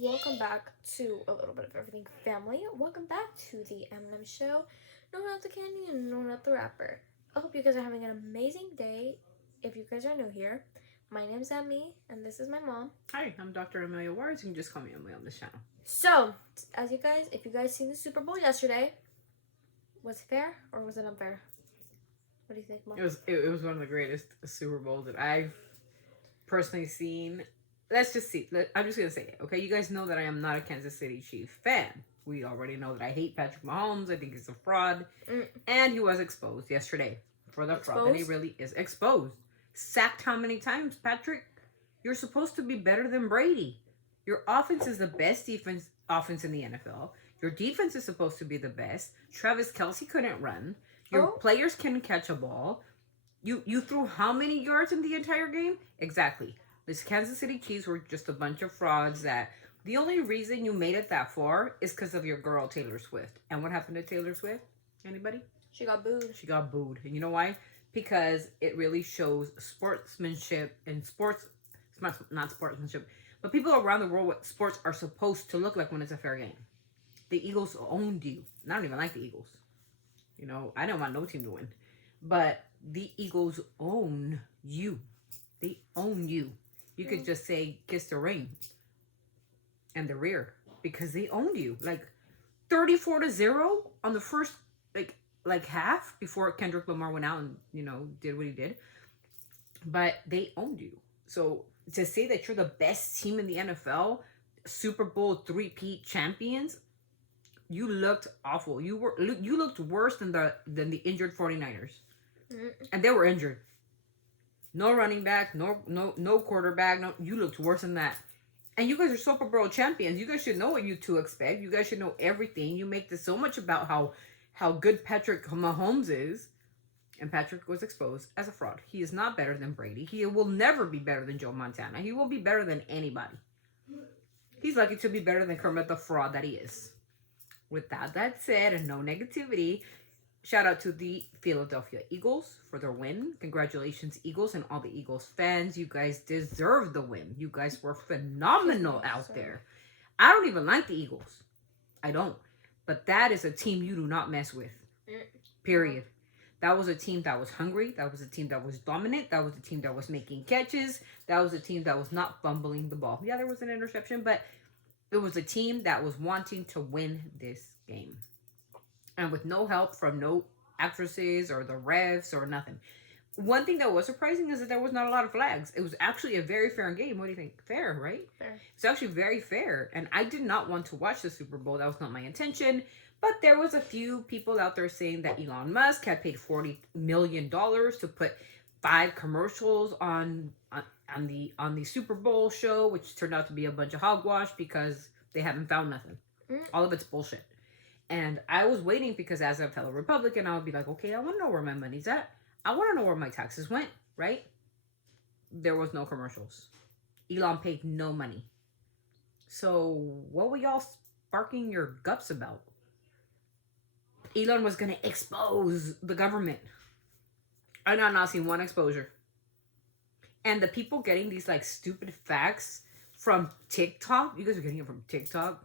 welcome back to A Little Bit of Everything family. Welcome back to the Eminem Show. No Not the Candy and No Not the Rapper. I hope you guys are having an amazing day. If you guys are new here, my name's Emmy, and this is my mom. Hi, I'm Dr. Amelia Wars. You can just call me Emily on this channel. So, if you guys seen the Super Bowl yesterday, was it fair or was it unfair? What do you think, Mom? It was one of the greatest Super Bowls that I've personally seen. Let's just see. I'm just gonna say it, okay? You guys know that I am not a Kansas City Chiefs fan. We already know that I hate Patrick Mahomes. I think he's a fraud, and he was exposed yesterday for the fraud that he really is. Exposed, sacked how many times, Patrick? You're supposed to be better than Brady. Your offense is the best offense in the NFL. Your defense is supposed to be the best. Travis Kelce couldn't run. Your players can catch a ball. You threw how many yards in the entire game? Exactly. This Kansas City Chiefs were just a bunch of frauds that the only reason you made it that far is because of your girl Taylor Swift. And what happened to Taylor Swift? Anybody? She got booed. She got booed. And you know why? Because it really shows sportsmanship and not sportsmanship, but people around the world what sports are supposed to look like when it's a fair game. The Eagles owned you. And I don't even like the Eagles. You know, I don't want no team to win. But the Eagles own you. They own you. You could just say kiss the ring and the rear because they owned you. Like 34-0 on the first like half before Kendrick Lamar went out and, did what he did. But they owned you. So to say that you're the best team in the NFL, Super Bowl three-peat champions, you looked awful. You looked worse than the injured 49ers. And they were injured. No running back, no quarterback. No, you looked worse than that. And you guys are Super Bowl champions. You guys should know what you two expect. You guys should know everything. You make this so much about how good Patrick Mahomes is. And Patrick was exposed as a fraud. He is not better than Brady. He will never be better than Joe Montana. He won't be better than anybody. He's lucky to be better than Kermit the Fraud that he is. With that said, and no negativity, shout out to the Philadelphia Eagles for their win. Congratulations, Eagles, and all the Eagles fans. You guys deserve the win. You guys were phenomenal out there. I don't even like the Eagles. I don't. But that is a team you do not mess with. Period. That was a team that was hungry. That was a team that was dominant. That was a team that was making catches. That was a team that was not fumbling the ball. Yeah, there was an interception, but it was a team that was wanting to win this game. And with no help from no actresses or the refs or nothing. One thing that was surprising is that there was not a lot of flags. It was actually a very fair game. What do you think? Fair, right? Fair. It's actually very fair. And I did not want to watch the Super Bowl. That was not my intention. But there was a few people out there saying that Elon Musk had paid $40 million to put 5 commercials on the Super Bowl show, which turned out to be a bunch of hogwash because they haven't found nothing. All of it's bullshit. And I was waiting because as a fellow Republican, I would be like, okay, I want to know where my money's at. I want to know where my taxes went, right? There was no commercials. Elon paid no money. So what were y'all sparking your guts about? Elon was going to expose the government. I have not seen one exposure. And the people getting these like stupid facts from TikTok, you guys are getting it from TikTok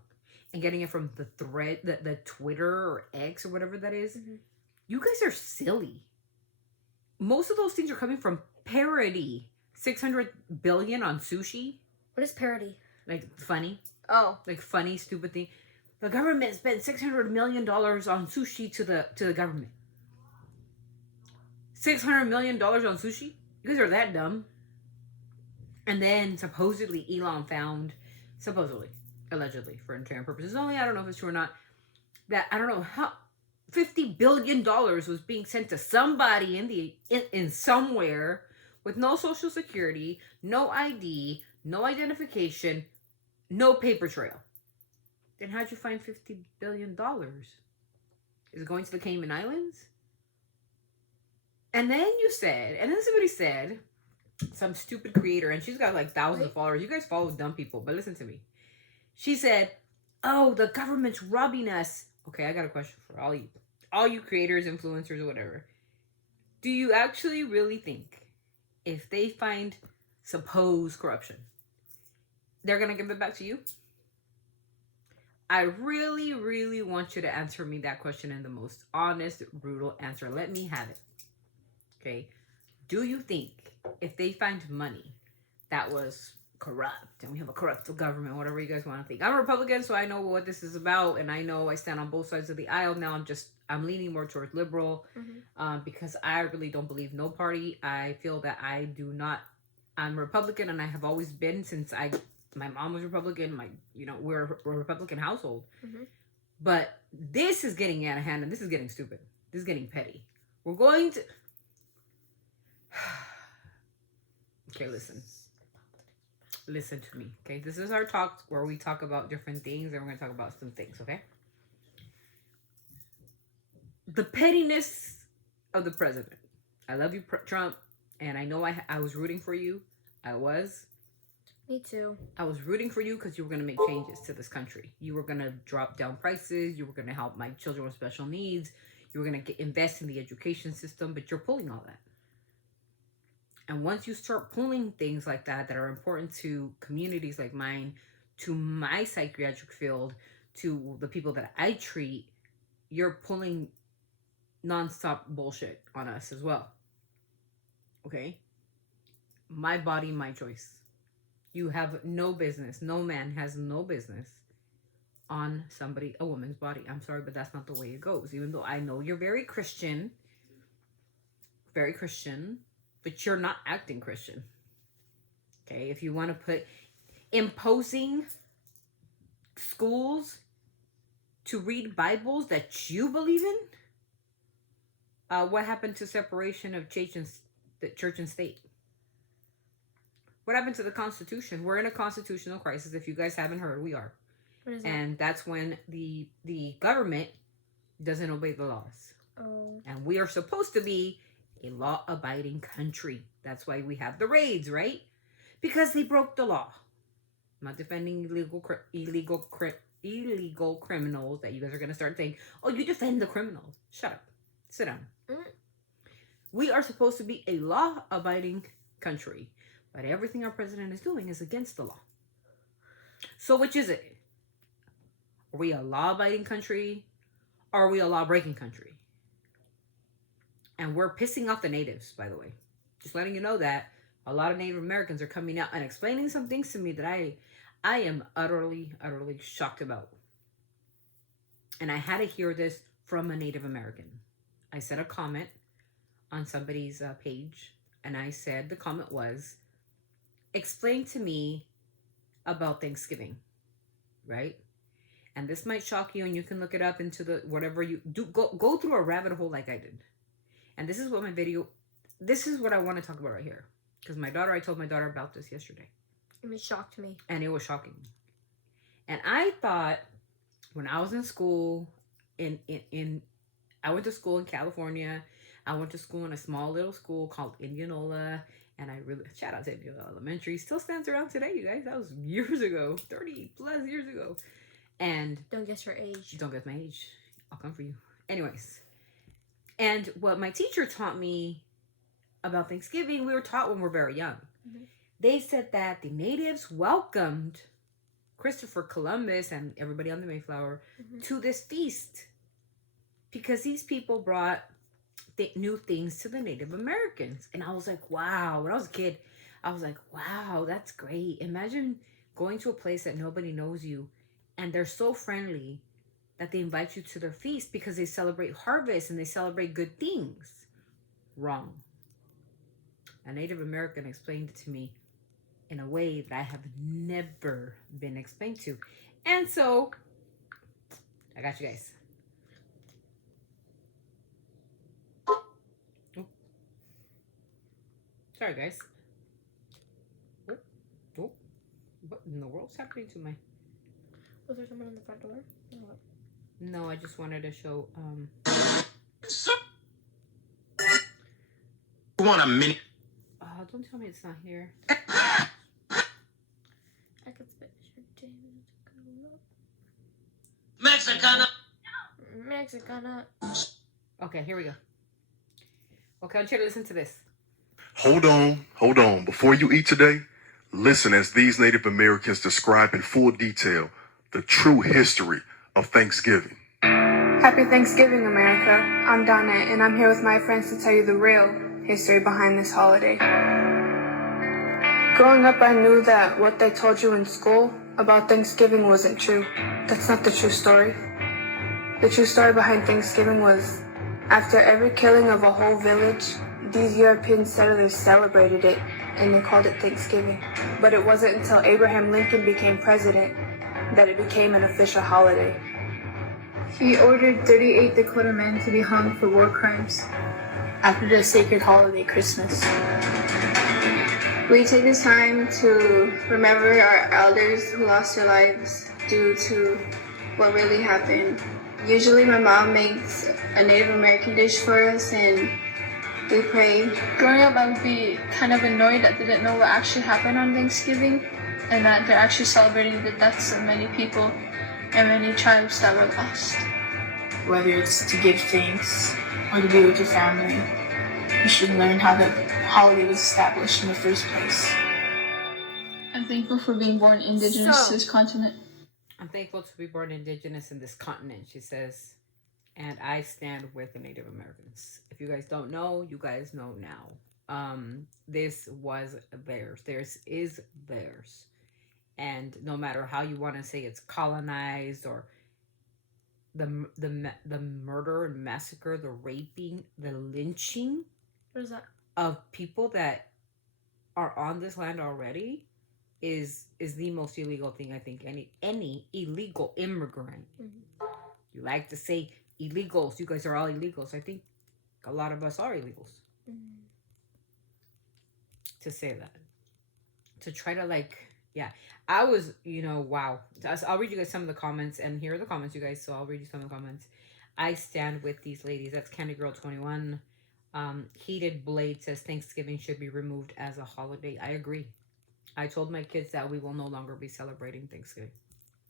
and getting it from the thread, the Twitter or X or whatever that is. You guys are silly. Most of those things are coming from parody. 600 billion on sushi. What is parody? Like funny. Oh. Like funny, stupid thing. The government spent $600 million on sushi to the government. $600 million on sushi? You guys are that dumb. And then supposedly Elon found, allegedly, for entertainment purposes only, I don't know if it's true or not, that I don't know how $50 billion was being sent to somebody in somewhere with no social security, no ID, no identification, no paper trail. Then how'd you find $50 billion? Is it going to the Cayman Islands? And then somebody said, some stupid creator, and she's got like thousands of followers. You guys follow dumb people, but listen to me. She said, oh, the government's robbing us. Okay, I got a question for all you creators, influencers, or whatever. Do you actually really think if they find supposed corruption, they're going to give it back to you? I really, really want you to answer me that question in the most honest, brutal answer. Let me have it. Okay. Do you think if they find money that was corrupt and we have a corrupt government, whatever you guys want to think? I'm a Republican, so I know what this is about, and I know I stand on both sides of the aisle. Now I'm leaning more towards liberal, because I really don't believe no party. I feel that I'm Republican, and I have always been since my mom was Republican. We're a Republican household. But this is getting out of hand, and this is getting stupid. This is getting petty. We're going to. Okay, listen to me. Okay, this is our talk where we talk about different things, and we're going to talk about some things. Okay, the pettiness of the president. I love you, Trump, and I know I was rooting for you. Me too. I was rooting for you because you were going to make changes to this country. You were going to drop down prices. You were going to help my children with special needs. You were going to invest in the education system, but you're pulling all that. And once you start pulling things like that are important to communities like mine, to my psychiatric field, to the people that I treat, you're pulling nonstop bullshit on us as well. Okay? My body, my choice. You have no business. No man has no business on a woman's body. I'm sorry, but that's not the way it goes. Even though I know you're very Christian, but you're not acting Christian. Okay? If you want to put imposing schools to read Bibles that you believe in, what happened to separation of church and state? What happened to the Constitution? We're in a constitutional crisis. If you guys haven't heard, we are. What is that? And that's when the government doesn't obey the laws. Oh. And we are supposed to be a law-abiding country. That's why we have the raids, right? Because they broke the law. I'm not defending illegal criminals that you guys are going to start saying, oh, you defend the criminals. Shut up. Sit down. We are supposed to be a law-abiding country. But everything our president is doing is against the law. So which is it? Are we a law-abiding country? Or are we a law-breaking country? And we're pissing off the natives, by the way. Just letting you know that a lot of Native Americans are coming out and explaining some things to me that I am utterly, utterly shocked about. And I had to hear this from a Native American. I said a comment on somebody's page, and I said the comment was, explain to me about Thanksgiving, right? And this might shock you, and you can look it up into the whatever you do. Go through a rabbit hole like I did. And this is what I want to talk about right here. Because I told my daughter about this yesterday. It shocked me. And it was shocking. And I thought when I was in school, I went to school in California. I went to school in a small little school called Indianola. And I really, shout out to Indianola Elementary. Still stands around today, you guys. That was years ago. 30 plus years ago. And don't guess your age. Don't guess my age. I'll come for you. Anyways. And what my teacher taught me about Thanksgiving, we were taught when we were very young. They said that the natives welcomed Christopher Columbus and everybody on the Mayflower to this feast. Because these people brought new things to the Native Americans. And I was like, wow. When I was a kid, I was like, wow, that's great. Imagine going to a place that nobody knows you and they're so friendly that they invite you to their feast because they celebrate harvest and they celebrate good things. Wrong. A Native American explained it to me in a way that I have never been explained to. And so, I got you guys. Sorry, guys. Oh, what in the world's happening to my... Was there someone in the front door? No, I just wanted to show, You want a mini... don't tell me it's not here. I could spit your Mexicana. Mexicana. Okay, here we go. Okay, I want you to listen to this. Hold on. Before you eat today, listen as these Native Americans describe in full detail the true history of Thanksgiving. Happy Thanksgiving, America. I'm Donna, and I'm here with my friends to tell you the real history behind this holiday. Growing up, I knew that what they told you in school about Thanksgiving wasn't true. That's not the true story. The true story behind Thanksgiving was, after every killing of a whole village, these European settlers celebrated it, and they called it Thanksgiving. But it wasn't until Abraham Lincoln became president that it became an official holiday. He ordered 38 Dakota men to be hung for war crimes after the sacred holiday Christmas. We take this time to remember our elders who lost their lives due to what really happened. Usually my mom makes a Native American dish for us and we pray. Growing up, I would be kind of annoyed that they didn't know what actually happened on Thanksgiving and that they're actually celebrating the deaths of many people and many tribes that were lost. Whether it's to give thanks or to be with your family, you should learn how the holiday was established in the first place. I'm thankful for being born indigenous to this continent. I'm thankful to be born indigenous in this continent, she says. And I stand with the Native Americans. If you guys don't know, you guys know now. This was theirs. Theirs is theirs. And no matter how you want to say it's colonized or the murder and massacre, the raping, the lynching What is that? of people that are on this land already is the most illegal thing I think any illegal immigrant. Mm-hmm. You like to say illegals. You guys are all illegals. I think a lot of us are illegals. Mm-hmm. To say that. To try to yeah. I was, wow. I'll read you guys some of the comments, and here are the comments, you guys, so I'll read you some of the comments. I stand with these ladies. That's Candy Girl 21. Heated Blade says Thanksgiving should be removed as a holiday. I agree. I told my kids that we will no longer be celebrating Thanksgiving.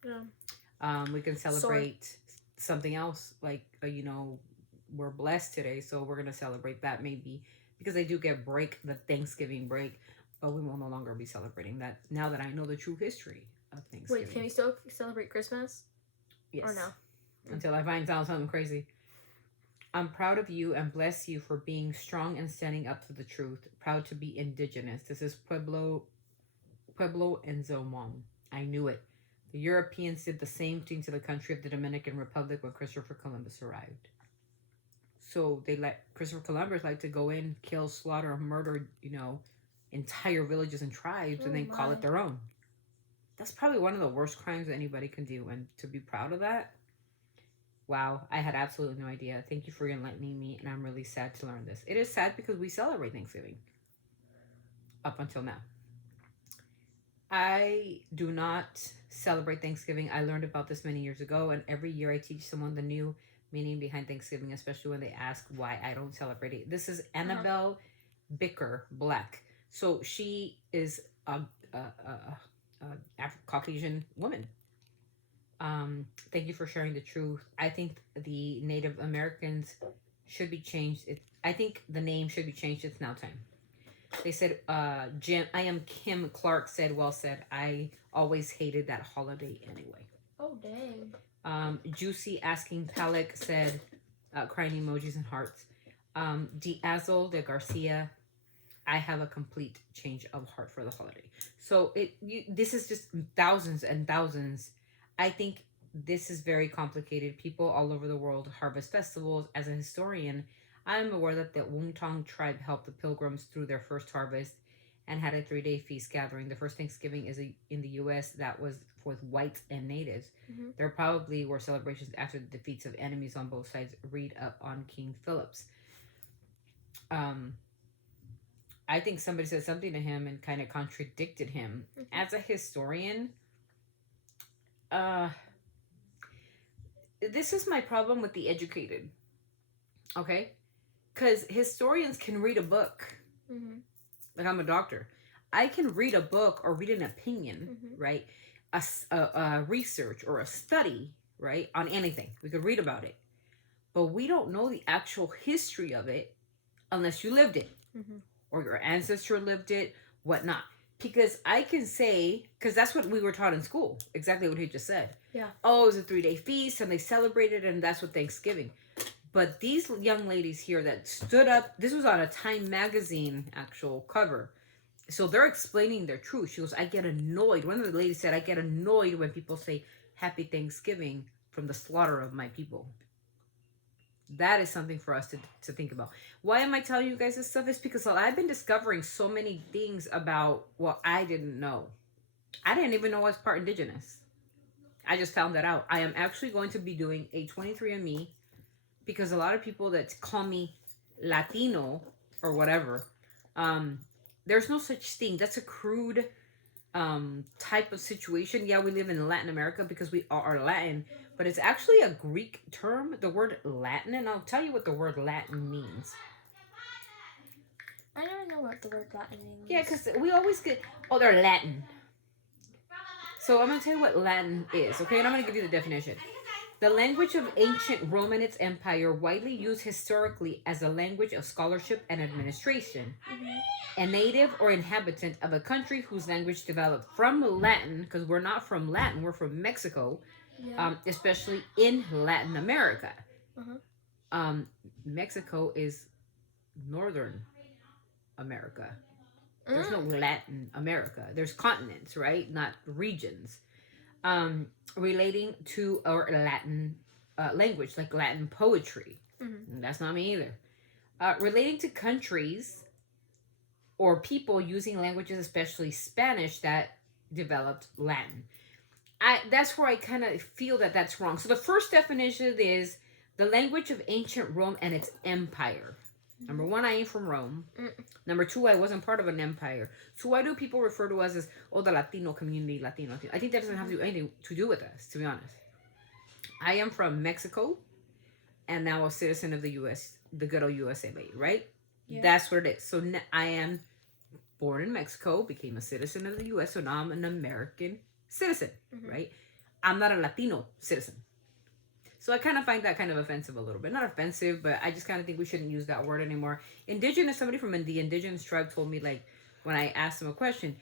Yeah. We can celebrate something else, we're blessed today, so we're going to celebrate that maybe, because they do get the Thanksgiving break, but we will no longer be celebrating that now that I know the true history of Thanksgiving. Wait, can we still celebrate Christmas? Yes. Or no? Until I find out something crazy. I'm proud of you and bless you for being strong and standing up for the truth. Proud to be indigenous. This is Pueblo and Zomon. I knew it. The Europeans did the same thing to the country of the Dominican Republic when Christopher Columbus arrived. So Christopher Columbus liked to go in, kill, slaughter, murder, entire villages and tribes, and then call it their own. That's probably one of the worst crimes that anybody can do, and to be proud of that, wow, I had absolutely no idea. Thank you for enlightening me, and I'm really sad to learn this. It is sad because we celebrate Thanksgiving up until now. I do not celebrate Thanksgiving. I learned about this many years ago, and every year I teach someone the new meaning behind Thanksgiving, especially when they ask why I don't celebrate it. This is Annabelle Bicker Black. So she is a Caucasian woman. Thank you for sharing the truth. I think the Native Americans should be changed. I think the name should be changed. It's now time. They said, I am Kim Clark said, well said. I always hated that holiday anyway. Oh, dang. Juicy Asking Palek said, crying emojis and hearts. Diazo de Garcia, I have a complete change of heart for the holiday. So this is just thousands and thousands. I think this is very complicated. People all over the world harvest festivals. As a historian, I'm aware that the Wumtong tribe helped the pilgrims through their first harvest and had a 3-day feast gathering. The first Thanksgiving is in the U.S. that was with whites and natives. Mm-hmm. There probably were celebrations after the defeats of enemies on both sides. Read up on King Phillips. I think somebody said something to him and kind of contradicted him. Mm-hmm. As a historian, this is my problem with the educated. Okay? Because historians can read a book. Mm-hmm. Like, I'm a doctor. I can read a book or read an opinion, mm-hmm. right? A research or a study, right? On anything. We could read about it. But we don't know the actual history of it unless you lived it. Mm-hmm. Or your ancestor lived it, whatnot. because I can say, because that's what we were taught in school, exactly what he just said. Yeah. Oh, it was a 3-day feast and they celebrated, and that's what Thanksgiving. But these young ladies here that stood up, this was on a Time magazine actual cover. So they're explaining their truth. She goes, I get annoyed. One of the ladies said, I get annoyed when people say Happy Thanksgiving from the slaughter of my people. That is something for us to think about. Why am I telling you guys this stuff? It's because I've been discovering so many things about what I didn't know. I didn't even know I was part indigenous. I just found that out. I am actually going to be doing a 23andMe because a lot of people that call me Latino or whatever, there's no such thing. That's a crude type of situation. Yeah, we live in Latin America because we are Latin, but it's actually a Greek term, the word Latin, and I'll tell you what the word Latin means. I never know what the word Latin means. Yeah, because we always get, oh, they're Latin. So I'm going to tell you what Latin is, okay? And I'm going to give you the definition. The language of ancient Rome and its empire, widely used historically as a language of scholarship and administration. A native or inhabitant of a country whose language developed from Latin, because we're not from Latin, we're from Mexico, especially in Latin America. Mexico is Northern America. There's no Latin America. There's continents, right? Not regions. Relating to our Latin language, like Latin poetry. That's not me either. Relating to countries or people using languages, especially Spanish, that developed Latin. That's where I kind of feel that that's wrong. So the first definition is the language of ancient Rome and its empire. Number one, I ain't from Rome. Number two, I wasn't part of an empire. So why do people refer to us as, oh, the Latino community, Latino? I think that doesn't have to do anything to do with us, to be honest. I am from Mexico and now a citizen of the U.S., the good old USA made, right? Yeah. That's what it is. So I am born in Mexico, became a citizen of the U.S., so now I'm an American citizen, right? I'm not a Latino citizen. So I kind of find that kind of offensive a little bit. Not offensive, but I just kind of think we shouldn't use that word anymore. Indigenous, somebody from the indigenous tribe told me, like, when I asked him a question,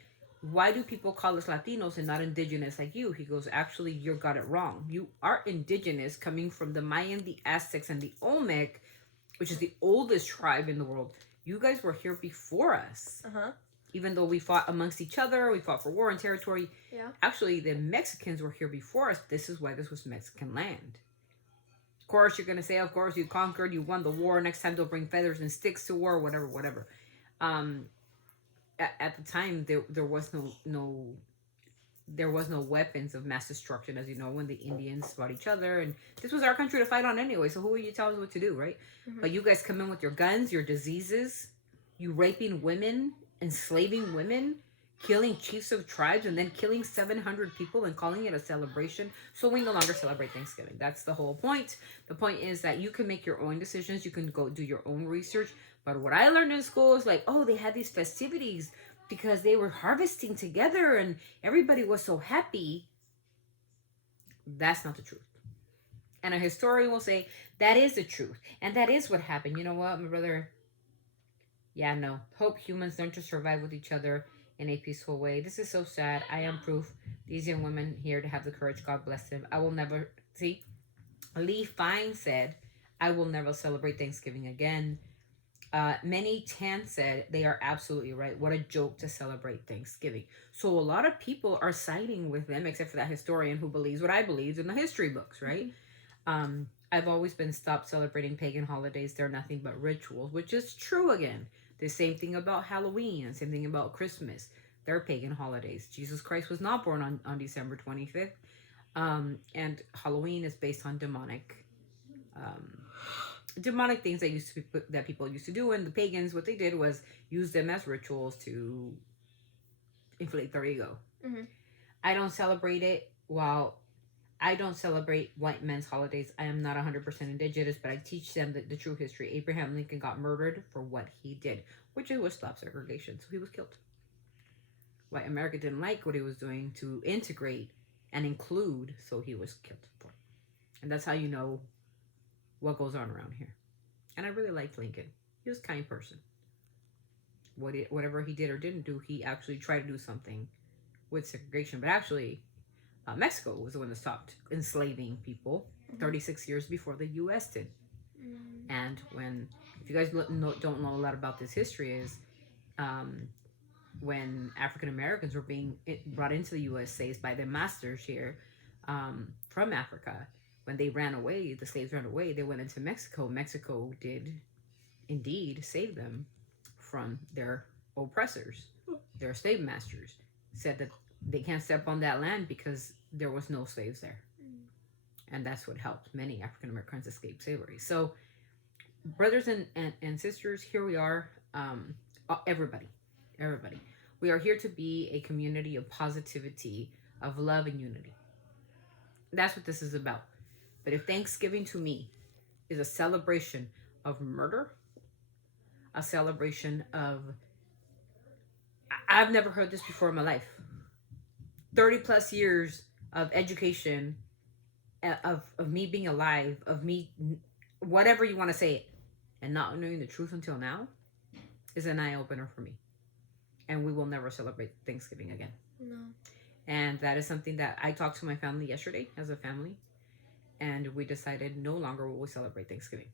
why do people call us Latinos and not indigenous like you? He goes, actually, you got it wrong. You are indigenous, coming from the Mayan, the Aztecs, and the Olmec, which is the oldest tribe in the world. You guys were here before us. Even though we fought amongst each other, we fought for war and territory. Yeah. Actually, the Mexicans were here before us. This is why this was Mexican land. Of course, you're going to say, of course, you conquered, you won the war. Next time they'll bring feathers and sticks to war, whatever. At the time, there was no weapons of mass destruction, as you know, when the Indians fought each other. And this was our country to fight on anyway, so who are you telling us what to do, right? But you guys come in with your guns, your diseases, you raping women, enslaving women, killing chiefs of tribes, and then killing 700 people and calling it a celebration. So we no longer celebrate Thanksgiving. That's the whole point. The point is that you can make your own decisions. You can go do your own research. But what I learned in school is like, oh, they had these festivities because they were harvesting together and everybody was so happy. That's not the truth. And a historian will say, that is the truth. And that is what happened. You know what, my brother? Yeah, no. Hope humans learn to survive with each other in a peaceful way. This is so sad. I am proof. These young women here to have the courage. God bless them. I will never, see, Lee Fine said, I will never celebrate Thanksgiving again. Many Tan said they are absolutely right. What a joke to celebrate Thanksgiving. So a lot of people are siding with them, except for that historian who believes what I believe in the history books, right? I've always been stopped celebrating pagan holidays. They're nothing but rituals, which is true again. The same thing about Halloween and same thing about Christmas. They're pagan holidays. Jesus Christ was not born on December 25th. And Halloween is based on demonic things that people used to do. And the pagans, what they did was use them as rituals to inflate their ego. I don't celebrate it. While I don't celebrate white men's holidays, I am not 100% indigenous, but I teach them the true history. Abraham Lincoln got murdered for what he did, which was stop segregation. So he was killed. White America didn't like what he was doing to integrate and include, so he was killed for it. And that's how you know what goes on around here. And I really liked Lincoln. He was a kind person. whatever he did or didn't do, he actually tried to do something with segregation. But actually, Mexico was the one that stopped enslaving people 36 years before the U.S. did. And if you guys don't know a lot about this history, is when African Americans were being brought into the USA by their masters here from Africa, when they ran away, the slaves ran away, they went into Mexico. Mexico did indeed save them from their oppressors, their slave masters. Said that they can't step on that land because there was no slaves there. And that's what helped many African Americans escape slavery. So, brothers and sisters, here we are. Everybody. We are here to be a community of positivity, of love and unity. That's what this is about. But if Thanksgiving to me is a celebration of murder, a celebration of... I've never heard this before in my life. 30 plus years of education, of me being alive, of me, whatever you want to say it, and not knowing the truth until now is an eye-opener for me. And we will never celebrate Thanksgiving again. No. And that is something that I talked to my family yesterday as a family, and we decided no longer will we celebrate Thanksgiving.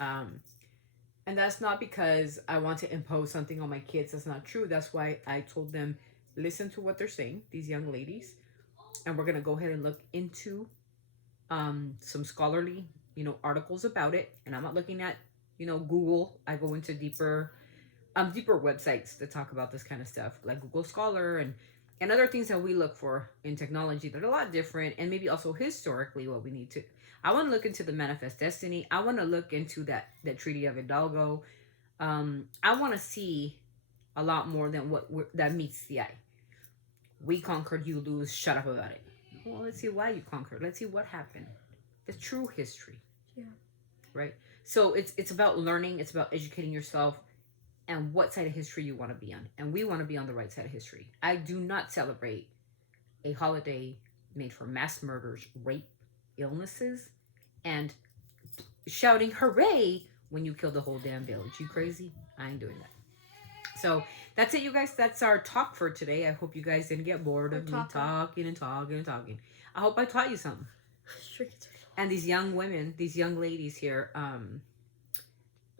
And that's not because I want to impose something on my kids. That's not true. That's why I told them, listen to what they're saying, these young ladies, and we're going to go ahead and look into some scholarly, articles about it. And I'm not looking at, Google. I go into deeper websites that talk about this kind of stuff, like Google Scholar and other things that we look for in technology that are a lot different, and maybe also historically what we need to. I want to look into the Manifest Destiny. I want to look into that Treaty of Hidalgo. I want to see a lot more than that meets the eye. We conquered, you lose, shut up about it. Well, let's see why you conquered. Let's see what happened. The true history. Yeah. Right? So it's about learning. It's about educating yourself and what side of history you want to be on. And we want to be on the right side of history. I do not celebrate a holiday made for mass murders, rape, illnesses, and shouting hooray when you kill the whole damn village. You crazy? I ain't doing that. So that's it, you guys. That's our talk for today. I hope you guys didn't get bored of me talking and talking and talking. I hope I taught you something. And these young women, these young ladies here,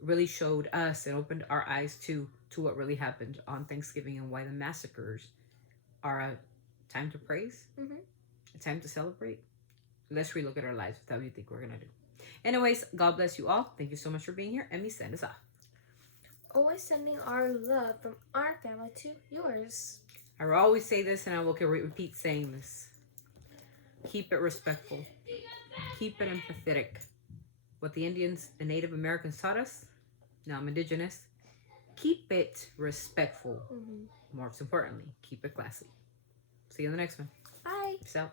really showed us and opened our eyes to what really happened on Thanksgiving and why the massacres are a time to praise, a time to celebrate. Let's relook at our lives. What do you think we're going to do? Anyways, God bless you all. Thank you so much for being here. And me send us off. Always sending our love from our family to yours. I will always say this, and I will repeat saying this. Keep it respectful. Keep it empathetic. What the Indians and Native Americans taught us, now I'm indigenous, keep it respectful. Most importantly, keep it classy. See you in the next one. Bye. Peace out.